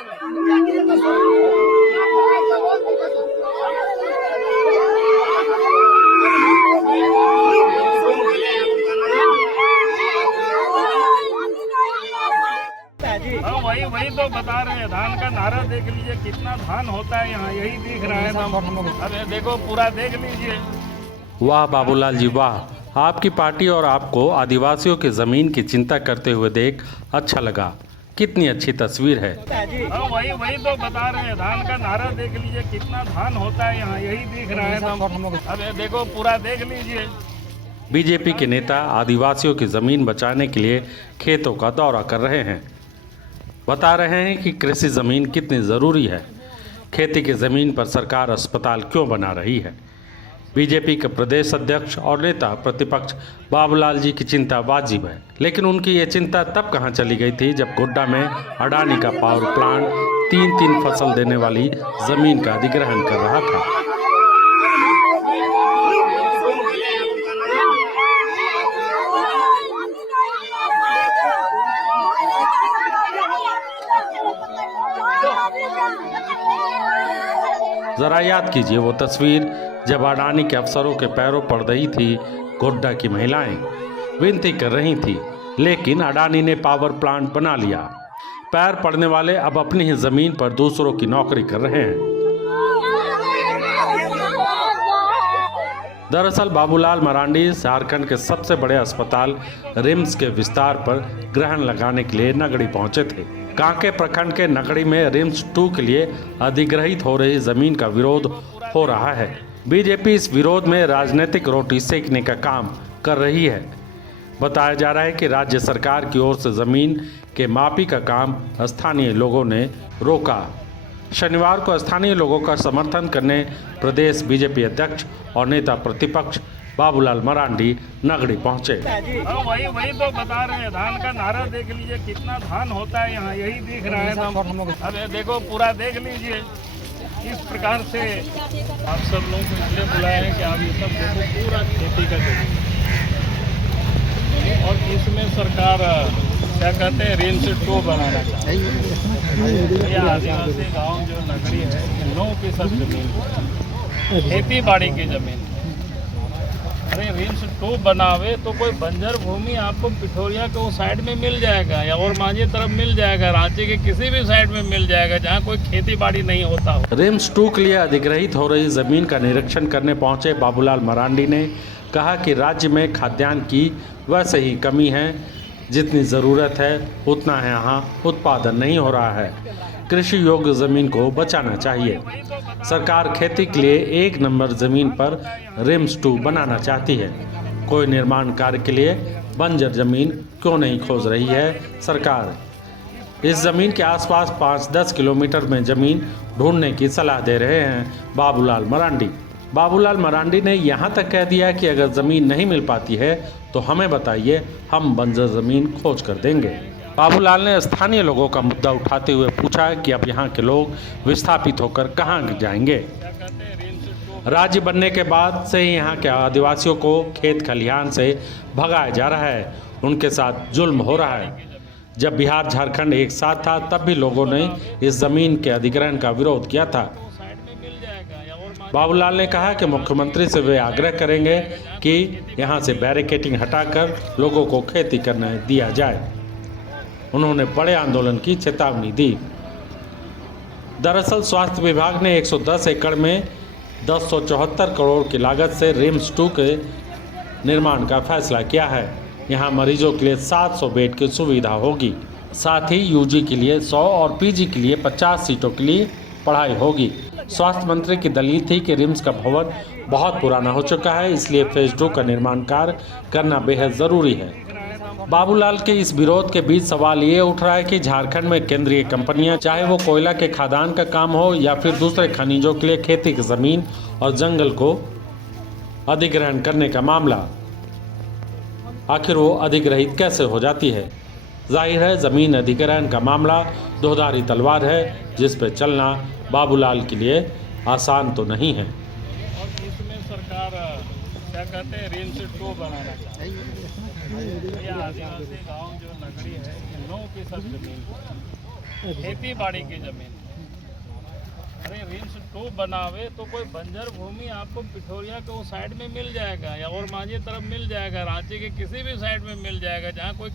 हाँ, वही वही तो बता रहे हैं। धान का नारा देख लीजिए, कितना धान होता है यहाँ, यही दिख रहा है। अरे देखो, पूरा देख लीजिए। वाह बाबूलाल जी वाह, आपकी पार्टी और आपको आदिवासियों की ज़मीन की चिंता करते हुए देख अच्छा लगा। कितनी अच्छी तस्वीर है। हाँ, वही वही तो बता रहे हैं। धान का नारा देख लीजिए, कितना धान होता है यहाँ, यही दिख रहा है। अरे देखो, पूरा देख लीजिए। बीजेपी के नेता आदिवासियों की ज़मीन बचाने के लिए खेतों का दौरा कर रहे हैं। बता रहे हैं कि कृषि ज़मीन कितनी ज़रूरी है। खेती की ज़मीन पर सरकार अस्पताल क्यों बना रही है। बीजेपी के प्रदेश अध्यक्ष और नेता प्रतिपक्ष बाबूलाल जी की चिंता वाजिब है, लेकिन उनकी ये चिंता तब कहां चली गई थी जब गोड्डा में अडानी का पावर प्लांट 3-3 फसल देने वाली ज़मीन का अधिग्रहण कर रहा था। जरा याद कीजिए वो तस्वीर जब अडानी के अफसरों के पैरों पड़ रही थी। गोड्डा की महिलाएं विनती कर रही थी, लेकिन अडानी ने पावर प्लांट बना लिया। पैर पड़ने वाले अब अपनी ही जमीन पर दूसरों की नौकरी कर रहे हैं। दरअसल बाबूलाल मरांडी झारखंड के सबसे बड़े अस्पताल रिम्स के विस्तार पर ग्रहण लगाने के लिए नगड़ी पहुंचे थे। कांके प्रखंड के नगड़ी में रिम्स 2 के लिए अधिग्रहित हो रही जमीन का विरोध हो रहा है। बीजेपी इस विरोध में राजनीतिक रोटी सेकने का काम कर रही है। बताया जा रहा है कि राज्य सरकार की ओर से जमीन के मापी का काम स्थानीय लोगों ने रोका। शनिवार को स्थानीय लोगों का समर्थन करने प्रदेश बीजेपी अध्यक्ष और नेता प्रतिपक्ष बाबूलाल मरांडी नगड़ी पहुंचे। हाँ, वही वही तो बता रहे हैं। धान का नारा देख लीजिए, कितना धान होता है यहाँ, यही दिख रहा है। अरे देखो, पूरा देख लीजिए। इस प्रकार से आप सब लोग को इसलिए बुलाए हैं कि आप ये सब देखो, पूरा खेती का जमीन, और इसमें सरकार क्या कहते हैं, रिम्स 2 बनाना चाहते हैं। ये आदिवासी गांव जो नगरी है, 9% जमीन खेती बाड़ी की जमीन। अरे रिम्स 2 बनावे तो कोई बंजर भूमि आपको पिठोरिया के उस साइड में मिल जाएगा, या और मांझी तरफ मिल जाएगा, राज्य के किसी भी साइड में मिल जाएगा जहाँ कोई खेती बाड़ी नहीं होता हो। रिम्स 2 के लिए अधिग्रहित हो रही जमीन का निरीक्षण करने पहुंचे बाबूलाल मरांडी ने कहा कि राज्य में खाद्यान्न की वैसे ही कमी है, जितनी ज़रूरत है उतना यहाँ उत्पादन नहीं हो रहा है। कृषि योग्य ज़मीन को बचाना चाहिए। सरकार खेती के लिए 1 नंबर ज़मीन पर रिम्स 2 बनाना चाहती है। कोई निर्माण कार्य के लिए बंजर ज़मीन क्यों नहीं खोज रही है सरकार। इस ज़मीन के आसपास 5-10 किलोमीटर में ज़मीन ढूंढने की सलाह दे रहे हैं बाबूलाल मरांडी। बाबूलाल मरांडी ने यहाँ तक कह दिया कि अगर ज़मीन नहीं मिल पाती है तो हमें बताइए, हम बंजर ज़मीन खोज कर देंगे। बाबूलाल ने स्थानीय लोगों का मुद्दा उठाते हुए पूछा कि अब यहाँ के लोग विस्थापित होकर कहाँ जाएंगे। राज्य बनने के बाद से ही यहाँ के आदिवासियों को खेत खलिहान से भगाया जा रहा है, उनके साथ जुल्म हो रहा है। जब बिहार झारखंड एक साथ था तब भी लोगों ने इस ज़मीन के अधिग्रहण का विरोध किया था। बाबूलाल ने कहा कि मुख्यमंत्री से वे आग्रह करेंगे कि यहाँ से बैरिकेडिंग हटाकर लोगों को खेती करने दिया जाए। उन्होंने बड़े आंदोलन की चेतावनी दी। दरअसल स्वास्थ्य विभाग ने 110 एकड़ में 1074 करोड़ की लागत से रिम्स 2 के निर्माण का फैसला किया है। यहाँ मरीजों के लिए 700 बेड की सुविधा होगी। साथ ही यूजी के लिए 100 और पीजी के लिए 50 सीटों के लिए पढ़ाई होगी। स्वास्थ्य मंत्री की दलील थी कि रिम्स का भवन बहुत पुराना हो चुका है, इसलिए फेज 2 का निर्माण कार्य करना बेहद ज़रूरी है। बाबूलाल के इस विरोध के बीच सवाल ये उठ रहा है कि झारखंड में केंद्रीय कंपनियां, चाहे वो कोयला के खदान का काम हो या फिर दूसरे खनिजों के लिए खेती की ज़मीन और जंगल को अधिग्रहण करने का मामला, आखिर वो अधिग्रहित कैसे हो जाती है। जाहिर है ज़मीन अधिग्रहण का मामला दोधारी तलवार है, जिस पर चलना बाबूलाल के लिए आसान तो नहीं है। और इसमें सरकार क्या कहते हैं, रिम्स 2 बनाना चाहती है। ये आदिवासी गांव जो नगरी है, 9% जमीन खेती बाड़ी की जमीन है। अरे रिम्स 2 बनावे तो कोई बंजर भूमि आपको पिठोरिया के उस साइड में मिल जाएगा या और माझी तरफ मिल जाएगा, रांची के किसी भी साइड में मिल जाएगा जहाँ कोई